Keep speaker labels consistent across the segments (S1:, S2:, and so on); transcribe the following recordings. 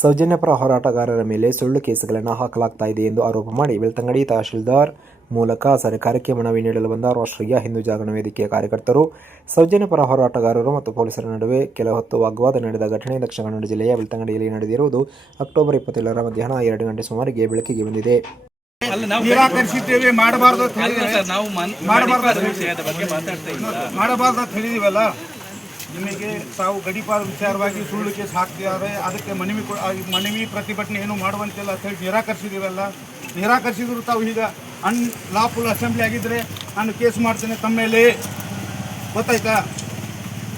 S1: ಸೌಜನ್ಯಪರ ಹೋರಾಟಗಾರರ ಮೇಲೆ ಸುಳ್ಳು ಕೇಸುಗಳನ್ನು ಹಾಕಲಾಗ್ತಾ ಇದೆ ಎಂದು ಆರೋಪ ಮಾಡಿ ಬೆಳ್ತಂಗಡಿ ತಹಶೀಲ್ದಾರ್ ಮೂಲಕ ಸರ್ಕಾರಕ್ಕೆ ಮನವಿ ನೀಡಲು ಬಂದ ರಾಷ್ಟ್ರೀಯ ಹಿಂದೂ ಜಾಗರಣ ವೇದಿಕೆಯ ಕಾರ್ಯಕರ್ತರು ಸೌಜನ್ಯಪರ ಹೋರಾಟಗಾರರು ಮತ್ತು ಪೊಲೀಸರ ನಡುವೆ ಕೆಲ ಹೊತ್ತು ವಾಗ್ವಾದ ನಡೆದ ಘಟನೆ ದಕ್ಷಿಣ ಕನ್ನಡ ಜಿಲ್ಲೆಯ ಬೆಳ್ತಂಗಡಿಯಲ್ಲಿ ನಡೆದಿರುವುದು ಅಕ್ಟೋಬರ್ ಇಪ್ಪತ್ತೇಳರ ಮಧ್ಯಾಹ್ನ ಎರಡು ಗಂಟೆ ಸುಮಾರಿಗೆ ಬೆಳಕಿಗೆ ಬಂದಿದೆ.
S2: ನಿರಾಕರಿಸಿದ್ದೇವೆ ಮಾಡಬಾರ್ದು ಅಂತ
S3: ಅಲ್ಲ ಸರ್ ನಾವು ಮನ್-
S2: ಮಾಡಬಾರ್ದು.
S3: ವಿಷಯದ ಬಗ್ಗೆ ಮಾತಾಡ್ತಾ ಇಲ್ಲ.
S2: ಮಾಡಬಾರ್ದು ಅಂತ ಹೇಳಿದೀವಲ್ಲ ನಿಮಗೆ ತಾವು ಗಡಿಪಾರ ವಿಚಾರವಾಗಿ ಸುಳ್ಳು ಕೇಸ್ ಹಾಕ್ತಿದ್ದಾರೆ ಅದಕ್ಕೆ ಮನವಿ ಮನವಿ ಪ್ರತಿಭಟನೆ ಏನು ಮಾಡುವಂತಿಲ್ಲ ಅಂತ ಹೇಳಿ ನಿರಾಕರಿಸಿದೀವಲ್ಲ ನಿರಾಕರಿಸಿದ್ರು ತಾವು ಈಗ ಅನ್ ಲಾಫುಲ್ ಅಸೆಂಬ್ಲಿ ಆಗಿದ್ರೆ ನಾನು ಕೇಸ್ ಮಾಡ್ತೇನೆ ತಮ್ಮ ಮೇಲೆ. ಗೊತ್ತಾಯ್ತಾ?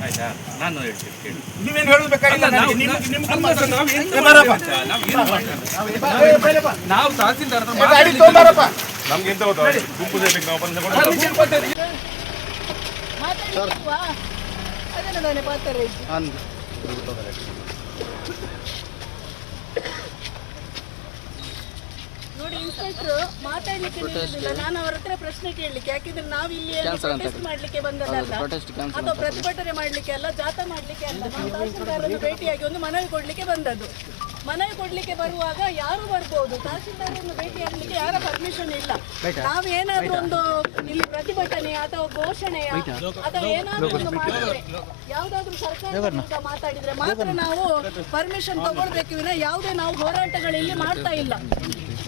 S3: ಆಯ್ತಾ? ನಾನು ಹೇಳ್ತೀನಿ ಕೇಳಿ.
S2: ನೀವೇನು ಹೇಳಬೇಕಾಗಿಲ್ಲ
S3: ನಾವು-.
S2: ನಿಮ್ಗೆ-
S3: ತಹಸೀಲ್ದಾರ್
S4: ಗುಂಪು ನಾವು ಬಂದ
S5: ಅದನ್ನು ನಾನು ಮಾತಾಡಿ ನೋಡಿ ಇನ್ಸ್ಪೆಕ್ಟರ್ ಮಾತಾಡ್ಲಿಕ್ಕೆ ನಿಲ್ಲುದಿಲ್ಲ ನಾನು ಅವ್ರ ಹತ್ರ ಪ್ರಶ್ನೆ ಕೇಳಲಿಕ್ಕೆ ಯಾಕೆಂದ್ರೆ ನಾವು ಇಲ್ಲಿ ಪ್ರೊಟೆಸ್ಟ್ ಮಾಡ್ಲಿಕ್ಕೆ ಬಂದದಲ್ಲ ಅಥವಾ ಪ್ರತಿಭಟನೆ ಮಾಡ್ಲಿಕ್ಕೆ ಅಲ್ಲ ಜಾಥಾ ಮಾಡ್ಲಿಕ್ಕೆ ಅಲ್ಲ ನಾವು ತಹಸೀಲ್ದಾರನ್ನು ಭೇಟಿಯಾಗಿ ಒಂದು ಮನವಿ ಕೊಡ್ಲಿಕ್ಕೆ ಬಂದದ್ದು. ಮನವಿ ಕೊಡ್ಲಿಕ್ಕೆ ಬರುವಾಗ ಯಾರು ಬರ್ಬೋದು? ತಹಸೀಲ್ದಾರನ್ನು ಭೇಟಿ ಆಗ್ಲಿಕ್ಕೆ ಯಾರ ಪರ್ಮಿಷನ್ ಇಲ್ಲ? ನಾವೇನಾದ್ರೂ ಒಂದು ಇಲ್ಲಿ ಪ್ರತಿಭಟನೆ ಅಥವಾ ಘೋಷಣೆಯ ಅಥವಾ ಏನಾದ್ರೂ ಒಂದು ಮಾಡಿದ್ರೆ ಯಾವ್ದಾದ್ರು ಸರ್ಕಾರ ಮಾತಾಡಿದ್ರೆ ಮಾತ್ರ ನಾವು ಪರ್ಮಿಷನ್ ತಗೊಳ್ಬೇಕು. ವಿನ ಯಾವುದೇ ನಾವು ಹೋರಾಟಗಳು ಇಲ್ಲಿ ಮಾಡ್ತಾ ಇಲ್ಲ.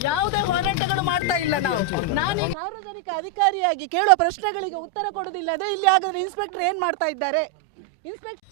S5: ಯಾವುದೇ ಹೋರಾಟಗಳು ಮಾಡ್ತಾ ಇಲ್ಲ ನಾವು. ನಾನು ಸಾರ್ವಜನಿಕ ಅಧಿಕಾರಿಯಾಗಿ ಕೇಳುವ ಪ್ರಶ್ನೆಗಳಿಗೆ ಉತ್ತರ ಕೊಡೋದಿಲ್ಲ ಅದೇ ಇಲ್ಲಿ ಹಾಗಾದ್ರೆ ಇನ್ಸ್ಪೆಕ್ಟರ್ ಏನ್ ಮಾಡ್ತಾ ಇದ್ದಾರೆ? ಇನ್ಸ್ಪೆಕ್ಟರ್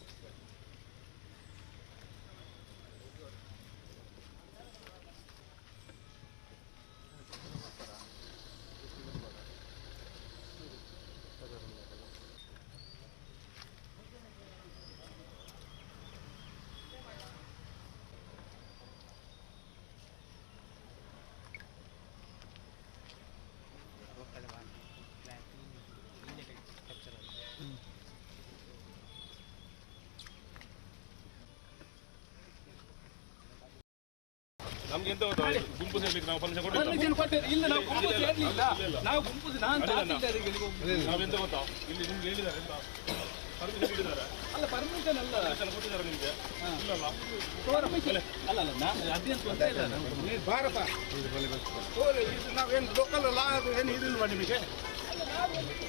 S4: ನಮ್ಗೆಂತ ಗೊತ್ತಾ? ಗುಂಪು ಸೇರ್ಲಿಕ್ಕೆ ನಾವು ಪರ್ಮಿಷನ್ ಕೊಟ್ಟಿಲ್ಲ.
S3: ಇಲ್ಲ ನಾವು ಗುಂಪು ಸೇರ್ಲಿಲ್ಲ. ನಾವು ಗುಂಪು ನಾನು ತಹಸೀಲ್ದಾರಿಗೆ ಇಲ್ಲಿ ಹೋಗ್ಬೇಕು.
S4: ನಾವೆಂತ ಗೊತ್ತಾ? ಇಲ್ಲಿ ನಿಮ್ಗೆ ಹೇಳಿದ್ದಾರೆ ಎಂತ? ಪರ್ಮಿಷನ್ ನೀಡಿದ್ದಾರೆ
S3: ಅಲ್ಲ ಪರ್ಮಿಷನ್ ಅಲ್ಲ.
S4: ಕೊಟ್ಟಿದ್ದಾರೆ ನಿಮ್ಗೆ. ಇಲ್ಲಲ್ಲ.
S3: ಅಲ್ಲ ಅಲ್ಲ ನಾ ಅದೇನು ತೊಂದರೆ ಇಲ್ಲ ನಾವು
S2: ಬಾರಪ್ಪ. ನಾವೇನು ಲೋಕಲ್ ಲಾ ಅದು ಏನು ಇದಿಲ್ವಾ ನಿಮಗೆ?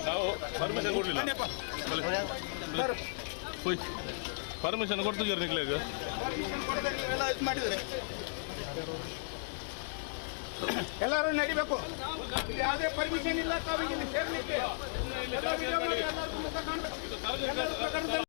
S4: ನಾವು ಪರ್ಮಿಷನ್ ಕೊಡಲಿಲ್ಲ. ಹೋಯ್. ಪರ್ಮಿಷನ್ ಕೊಡ್ತಿದ್ದೀರ ನಿಕ್ಲೆಗ
S2: ಎಲ್ಲ ಇದು ಮಾಡಿದರೆ. ಎಲ್ಲರೂ ನಡಿಬೇಕು ಯಾವುದೇ ಪರ್ಮಿಷನ್ ಇಲ್ಲ ತಾವಿಗೆ ಸೇರ್ಲಿಕ್ಕೆ ಎಲ್ಲ ವಿಡಿಯೋ ಮಾಡಿ ಎಲ್ಲರಿಗೂ ಮುಖ ಕಾಣ್ಬೇಕು. ಎಲ್ಲರೂ ಪ್ರಕರಣದಲ್ಲಿ